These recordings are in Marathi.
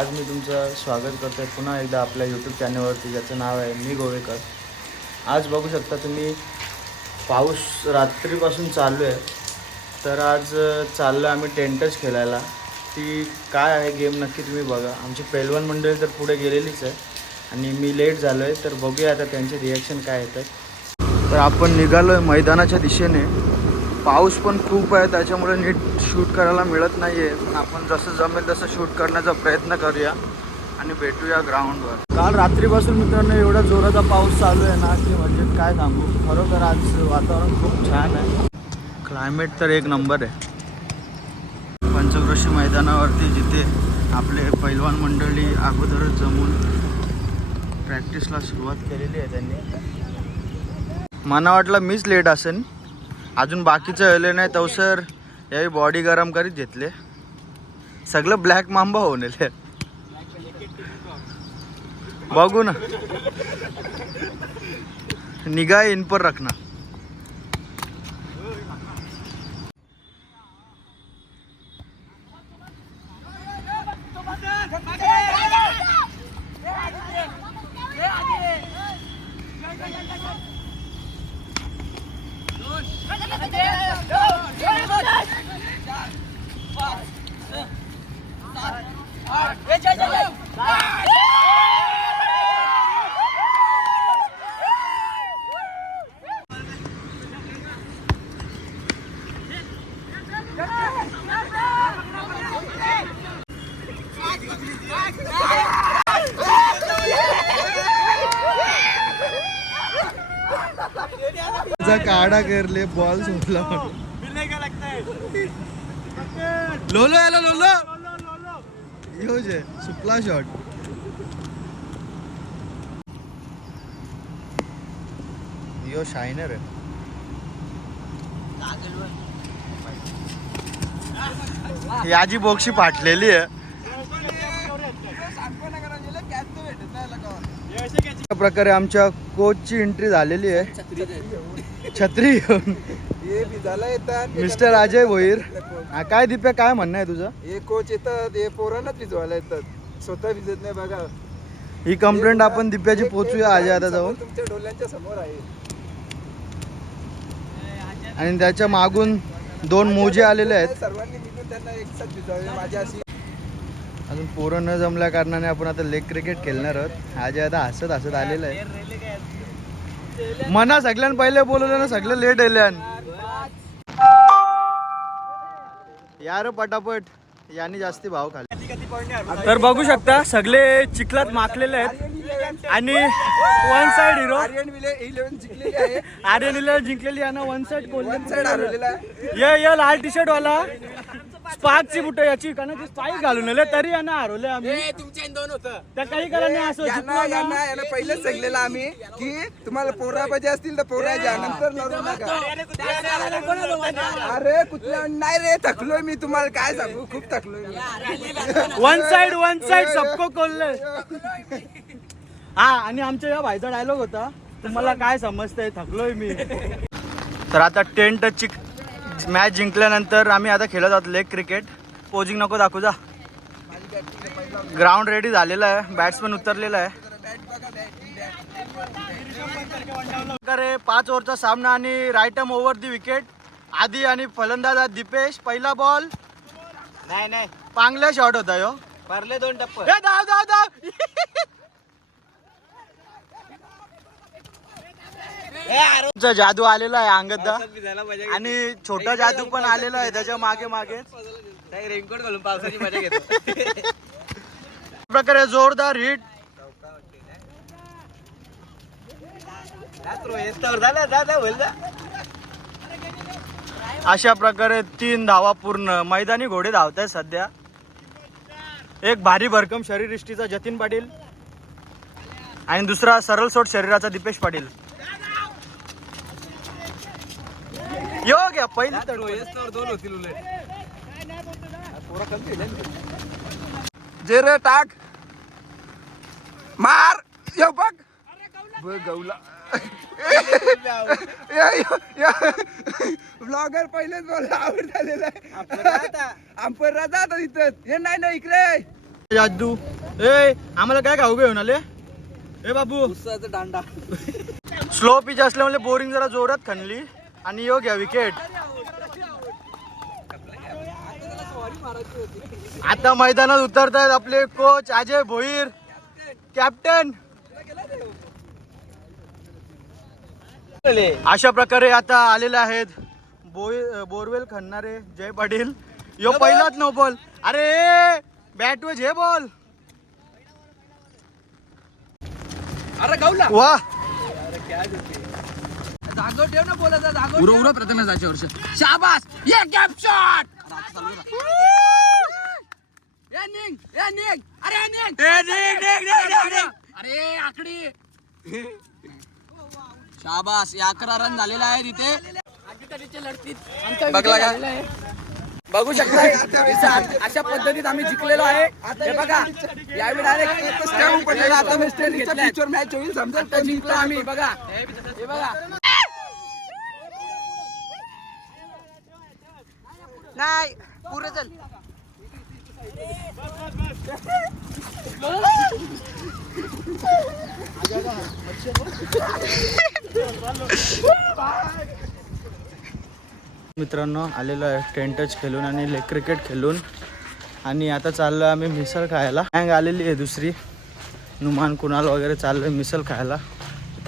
आज मी तुमचं स्वागत करतो आहे पुन्हा एकदा आपल्या यूट्यूब चॅनलवरती, ज्याचं नाव आहे मी गोवेकर. आज बघू शकता तुम्ही, पाऊस रात्रीपासून चालू आहे. तर आज चाललो आम्ही टेंटच खेळायला. ती काय आहे गेम नक्की तुम्ही बघा. आमची पैलवान मंडळी तर पुढे गेलेलीच आहे आणि मी लेट झालो आहे. तर बघूया आता त्यांचे रिॲक्शन काय येतात. तर आपण निघालो आहे मैदानाच्या दिशेने. पाऊस पण खूप आहे, त्याच्यामुळे नीट शूट करायला मिळत नाही आहे. पण आपण जसं जमेल तसं शूट करण्याचा प्रयत्न करूया आणि भेटूया ग्राउंडवर. काल रात्रीपासून मित्रांनो एवढा जोराचा पाऊस चालू आहे ना की म्हणजे काय सांगू. खरोखर आज वातावरण खूप छान आहे. क्लायमेट तर एक नंबर आहे. पंचक्रोशी मैदानावरती जिथे आपले पैलवान मंडळी अगोदरच जमून प्रॅक्टिसला सुरुवात केलेली आहे त्यांनी. मला वाटलं मीच लेट असेल, अजून बाकीचं आले नाही. तवसर यावेळी बॉडी गरम करीत घेतले. सगळं ब्लॅक मांबा होऊन येले. बघू ना, निगाह इन पर रखना. काढा करले बॉल सोडला. लोलो आला, लोलो यो जे सुपला शॉट. यो शायनर आहे. याची बोक्षी फाटलेली आहे. अशा प्रकारे आमच्या कोचची एंट्री झालेली आहे छत्री घेऊन. मिस्टर अजय भोईर. काय दीप्या, काय म्हणणं आहे तुझं? हे कोच येतात, हे पोरांना भिजवायला येतात, स्वतः भिजत नाही. बघा, ही कंप्लेंट आपण दिप्याची पोचूया अजय आता जाऊन. तुमच्या डोळ्यांच्या समोर आहे. आणि त्याच्या मागून दोन मोजे आलेले आहेत. सर्वांनी मिळून त्यांना एकसाथ भिजवावे. माझ्या अशी अजून पोरं न जमल्या कारणाने आपण आता लेग क्रिकेट खेळणार आहोत. अजय आता हसत हसत आलेलं आहे. मना सगळ्यां पहिले बोलवलं ना, सगळं लेट आल्यान यार पटापट यांनी जास्ती भाव खाल्ले. तर बघू शकता सगळे चिखलात माखलेले आहेत आणि वन साइड हिरो आर्यन 11 जिंकलेली आहे. आर्यन 11 जिंकलेली आहे ना. वन साइड वन साइड हरवलेला आहे. ये लाल टी शर्ट वाला स्पार्कची बुट याची कारण की स्पाइक घालून आले तरी यांना हरवले आम्ही. तुमच्या दोन होतं त्या काही कारण नाही. असं यांना पहिलेच सांगलेलं आम्ही की तुम्हाला पोरा पाहिजे असतील तर पोरा द्या, नंतर लढू नका. अरे कुठला नाही रे, थकलोय मी. तुम्हाला काय सांगू, खूप थकलोय मी. वन साइड सबको कोल्ले. हा, आणि आमच्या या भाईचा डायलॉग होता, तुम्हाला काय समजतंय, थकलोय मी. तर आता टेंटची मॅच जिंकल्यानंतर आम्ही आता खेळत आहोत लेग क्रिकेट. पोजिंग नको दाखवू जा. ग्राउंड रेडी झालेला आहे, बॅट्समन उतरलेला आहे. 5 ओव्हरचा सामना आणि राईटम ओव्हर दी विकेट. आधी आणि फलंदाज दीपेश. पहिला बॉल नाही पांगल्या शॉट होता यो. मारले 2 टप्पे. धाव जादू आलेला आहे अंगदा आणि छोटा जादू पण आलेला आहे त्याच्या मागे मागे. रेनकोट घालून पावसाची मजा घेतो. प्रकारे जोरदार हिट. अशा प्रकारे 3 धावा पूर्ण. मैदानी घोडे धावत आहेत सध्या. एक भारी भरकम शरीरयष्टीचा जतीन पाटील आणि दुसरा सरळ सोट शरीराचा दीपेश पाटील. यो घ्या पहिली 2 होतील उलट. जे रे टाक मार. यो बघ गौला. ब्लॉगर पहिलेच बोलला, आवड झालेला आहे. अंपर राहता तिथं. हे नाही इकडे जादू ए आम्हाला काय खाऊ घेऊन आले ए बाबू दांडा स्लो पिच असल्यामुळे बोरिंग जरा जोरात खणली आणि यो घ्या विकेट. आता मैदानात उतरतायत आपले कोच अजय भोईर कॅप्टन. अशा प्रकारे आता आलेले आहेत बोरवेल खणणारे जय पाटील. यो पहिलाच नो बॉल. अरे बॅट वर जे बॉल. अरे गावला वा जागो ठेव ना बोलायचा जागो उरो प्रथम जायच्या वर्ष शाबास ये गॅप शॉट ए निंग अरे निंग अरे आकडी शाबास 11 रन झालेला आहे तिथे बघला का बघू शकता अशा पद्धतीत आम्ही जिंकलेलो आहे. हे बघा यावेळी डायरेक्ट स्टॅम्प पडलेला आता वेस्ट इंडिजच्या पिचवर मॅच होईल समजा तर जिंकलो आम्ही. बघा हे बघा नाही पुरे चल मित्रांनो आलेलो आहे टेन टच खेळून आणि लेग क्रिकेट खेळून आणि आता चाललो आम्ही मिसळ खायला. गँग आलेली आहे दुसरी नुमान कुणाल वगैरे चाललो आहे मिसळ खायला.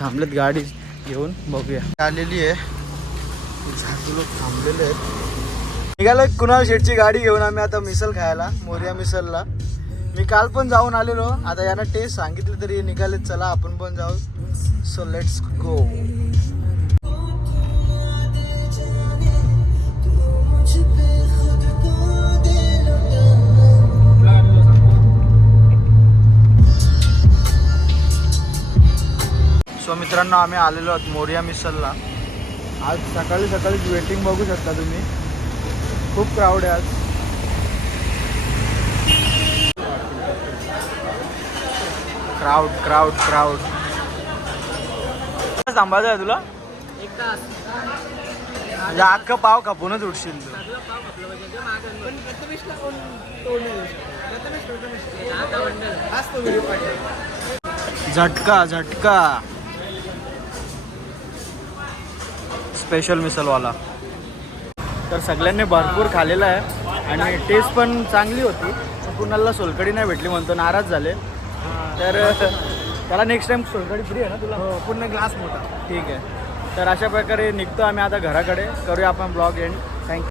थांबलेत गाडी घेऊन बघूया आलेली आहे. लोक थांबलेले आहेत. निघालो कुणाल शेटची गाडी घेऊन आम्ही आता मिसळ खायला मोर्या मिसळला. मी काल पण जाऊन आलेलो. आता यांना टेस्ट सांगितलं तरी निघाले चला आपण पण जाऊ. So let's go. सो मित्रांनो आम्ही आलेलो आहोत मोर्या मिसलला. आज सकाळी सकाळीच वेटिंग बघू शकता तुम्ही. खूप क्राऊड आहे आज. क्राऊड क्राऊड क्राऊड थांबायचं आहे तुला म्हणजे अख्खं पाव कापूनच उठशील तू. झटका झटका स्पेशल मिसलवाला. तर सगळ्यांनी भरपूर खाल्लेला आहे आणि टेस्ट पण चांगली होती. कुणाला सोलकडी नाही भेटली म्हणतो नाराज झाले. तर त्याला नेक्स्ट टाइम सोलकडी फ्री आहे ना तुला. पूर्ण ग्लास मोठा ठीक आहे. तर अशा प्रकारे निघतो आम्ही आता घराकडे. करूया आपण ब्लॉग एंड. थँक्यू.